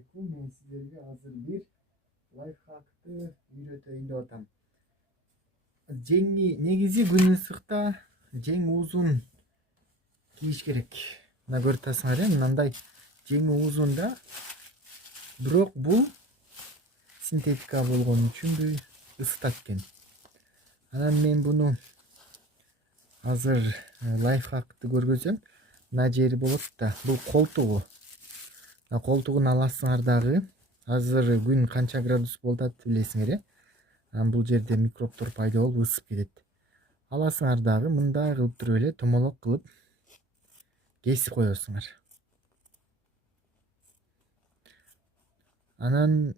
алейкум. Мен сіздерге азыр bir лайфхакты үйрөтөйүн деп атам. Жеңи негизи күн ысыкта жең узун кийиш керек. Мына көрүп атасыңар, мындай жеңи узун да. Бирок бул синтетика болгон үчүн ысытат экен. Анан мен буну азыр лайфхакты көргөзөм. Мына жери болот да, бул колтугу. Колтугун аласыңар дагы. Азыр күн канча градус болуп атат билесиңер, Анан бул жерде микробтор пайда болуп ысып кетет. Аласыңар дагы мындай кылып туруп эле томолок кылып кесип коесуңар. Анан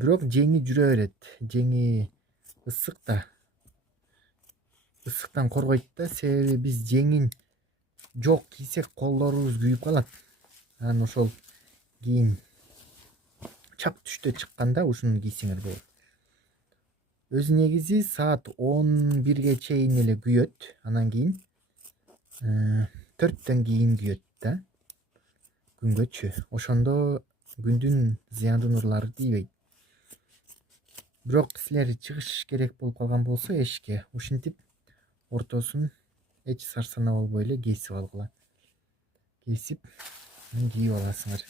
бирок жеңи жүрө берет. Жеңи ысык да. Ысыктан коргойт да, себеби биз жеңин жок кийсек колдорубуз күйүп калат. Анан ошол кийин чак түштө чыкканда ушуну кийсеңер болот. Өзү негизи саат 11ге чейин эле күйөт. Анан кийин 4төн кийин күйөт да. Күнгөчү. Ошондо күндүн зыяндуу нурлары тийбейт. Бирок силер чыгыш керек болуп калган болсо эшикке, ушинтип ортосун эч сарсана болбой эле кесип алгыла. Кесип кийип аласыңар.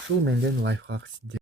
Ушул менден лайфхак сиздер.